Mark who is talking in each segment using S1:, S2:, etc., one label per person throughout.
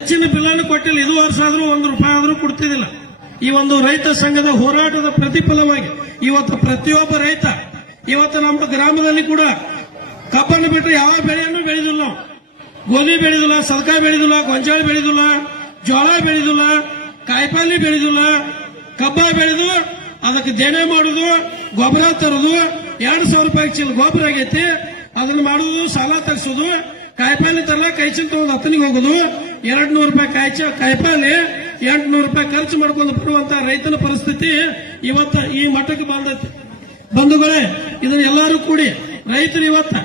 S1: ಹೆಚ್ಚಿನ ಬಿಲ್ಲನ್ನು ಕೊಟ್ಟಿಲ್ಲ, ಇದು ವರ್ಷ ಆದ್ರೂ ಒಂದು ರೂಪಾಯಿ ಆದ್ರೂ ಕೊಡ್ತಿದ್ದಿಲ್ಲ. ಈ ಒಂದು ರೈತ ಸಂಘದ ಹೋರಾಟದ ಪ್ರತಿಫಲವಾಗಿ, ಇವತ್ತು ಪ್ರತಿಯೊಬ್ಬ ರೈತ, ಇವತ್ತು ನಮ್ಮ ಗ್ರಾಮದಲ್ಲಿ ಕೂಡ ಕಬ್ಬನ್ನು ಬಿಟ್ಟರೆ ಯಾವ ಬೆಳೆಯನ್ನು ಬೆಳೆದಿಲ್ಲ ನಾವು. ಗೋಧಿ ಬೆಳೆದಿಲ್ಲ ಸದಕ ಬೆಳೆದಿಲ್ಲ, ಗೊಂಜಾಳ ಬೆಳೆದಿಲ್ಲ ಜೋಳ ಬೆಳೆದಿಲ್ಲ, ಕಾಯಿಪಲ್ಲೆ ಬೆಳೆದಿಲ್ಲ. ಕಬ್ಬ ಬೆಳೆದು ಅದಕ್ಕೆ ದೇಣೆ ಮಾಡುದು, ಗೊಬ್ಬರ ತರೋದು, ಎರಡು ಸಾವಿರ ರೂಪಾಯಿ ಚೀಲ ಗೊಬ್ಬರ ಆಗೈತಿ, ಅದನ್ನ ಮಾಡುದು, ಸಾಲ ತರಿಸೋದು, ಕಾಯಿಪಲ್ಲೆ ತರಲ, ಕೈ ಚಿಂತ ಹತ್ತನಿಗೆ ಹೋಗುದು. ಎರಡ್ ನೂರು ರೂಪಾಯಿ ಕಾಯ್ಚ ಕಾಯ್ಪಾಲೆ ಎಂಟು ಎಂಟುನೂರು ರೂಪಾಯಿ ಖರ್ಚು ಮಾಡ್ಕೊಂಡು ಬರುವಂತ ರೈತನ ಪರಿಸ್ಥಿತಿ ಇವತ್ತ ಈ ಮಟ್ಟಕ್ಕೆ ಬಂದೈತಿ. ಬಂಧುಗಳೇ, ಇದನ್ನ ಎಲ್ಲರೂ ಕೂಡಿ, ರೈತರು ಇವತ್ತ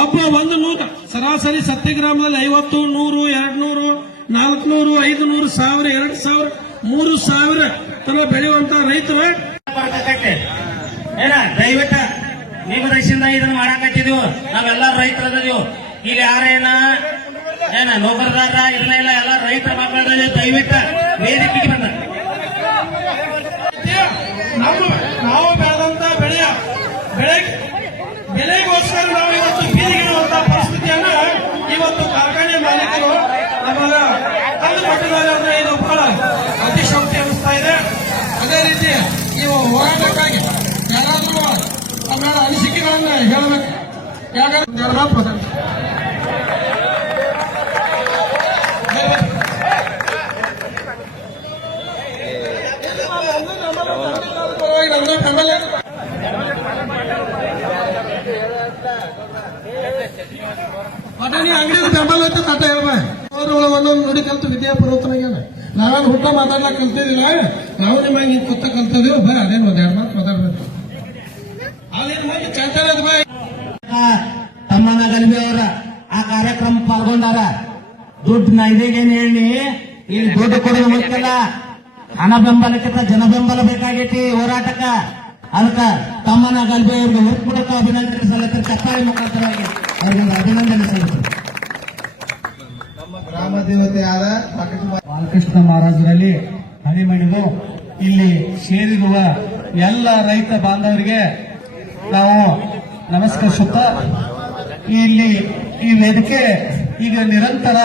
S1: ಒಬ್ಬ ಒಂದು ನೂರ, ಸರಾಸರಿ ಸತ್ಯ ಗ್ರಾಮದಲ್ಲಿ ಐವತ್ತು, ನೂರು ಎರಡ್ ನೂರು ನಾಲ್ಕುನೂರು ಐದು ನೂರು ಸಾವಿರ, ಎರಡು ಸಾವಿರ, ಮೂರು ಸಾವಿರ ತನ ಬೆಳೆಯುವಂತ ರೈತರು.
S2: ಏನ, ದಯವಿಟ್ಟು ದಯದಿಂದ ಇದನ್ನ ಮಾಡಾಕತ್ತಿದ್ವು ನಾವೆಲ್ಲ ರೈತರ ಇಲ್ಲಿ ಯಾರೇನ ಏನ ನೌಕರದಾರ ಇಲ್ಲ ಇಲ್ಲ, ಎಲ್ಲ ರೈತರ ಮಕ್ಕಳ ದಯವಿಟ್ಟು ವೇದಿಕೆಗೆ ಬಂದ.
S1: ನಾವು ನಾವು ಬೆಳೆದಂತ ಬೆಳೆಯ ಬೆಳೆ ಬೆಲೆಗೋಸ್ಕರ ನಾವು ಇವತ್ತು ಬೀದಿಗಿಡುವಂತ ಪರಿಸ್ಥಿತಿಯನ್ನ ಇವತ್ತು ಕಾರ್ಖಾನೆ ಮಾಲೀಕರು ನಮ್ಮನ್ನ ತಂದು ಕೊಟ್ಟಿದ್ದಾರೆ ಅಂದ್ರೆ ಇದು ಬಹಳ ಅತಿಶಕ್ತಿ ಅನಿಸ್ತಾ ಇದೆ. ಅದೇ ರೀತಿ ನೀವು ಹೋರಾಟಕ್ಕಾಗಿ ಯಾರಾದ್ರೂ ತಮ್ಮ ಅನಿಸಿಕೆಗಳನ್ನ ಹೇಳಬೇಕು. ಯಾಕಂದ್ರೆ ಬಟಾಣಿ ಅಂಗಡಿ ಬೆಂಬಲ ಐತೆ ತಟ ಹೇಳ್ಬೇ. ಒಂದೊಂದು ನೋಡಿ ಕಲ್ತು, ವಿದ್ಯಾ ಪರ್ವತನಾಗ್ಯಾನ ನಾನು ಹುಟ್ಟ ಮಾತಾಡ್ಲಾಕ ಕಲ್ತಿದ್ದೀವಿ ನಾವು ನಿಮಗೆ ಹಿಂಗ್ ಕೂತ ಕಲ್ತಿದೀವಿ ಬರ ಅದೇನು ಒಂದ್ ಎರಡು ಮಾತು ಮಾತಾಡ್ಬೇಕು. ಅಲ್ಲಿಂದ ಮುಂದೆ ಚಂತನದ ಬಾಯ್
S2: ತಮ್ಮನ ಗಲ್ಬಿ ಅವರ, ಆ ಕಾರ್ಯಕ್ರಮ ಪಾಲ್ಗೊಂಡಾರ. ದುಡ್ಡು ನೈದೇಗೇನು ಹೇಳಿ ಇಲ್ಲಿ ದುಡ್ಡು ಕೊಡೋದು ಮುಖ್ಯಲ್ಲ ಹಣ ಬೆಂಬಲಕ್ಕಿಂತ ಜನ ಬೆಂಬಲ ಬೇಕಾಗೈತಿ ಹೋರಾಟಕ್ಕ. ಅದಕ್ಕ ತಮ್ಮನ ಗಲ್ಬೆ ಅವ್ರಿಗೆ ಹುರುಪೂರ್ವಕ ಅಭಿನಂದನೆ ಸಲ್ಲಿಸಿದ ಚಪ್ಪಾಳಿ ಮುಖಾಂತರವಾಗಿ ಅವರಿಗೆ ಅಭಿನಂದನೆ ಸಲ್ಲಿಸಿದರು
S3: ಗ್ರಾಮ ದೇವತೆಯಾದ
S4: ಬಾಲಕೃಷ್ಣ ಮಹಾರಾಜರಲ್ಲಿ ಹನಿಮಣಿದು ಇಲ್ಲಿ ಸೇರಿರುವ ಎಲ್ಲ ರೈತ ಬಾಂಧವರಿಗೆ ನಾವು ನಮಸ್ಕರಿಸುತ್ತಾ ಇಲ್ಲಿ ಈ ವೇದಿಕೆ ಈಗ ನಿರಂತರ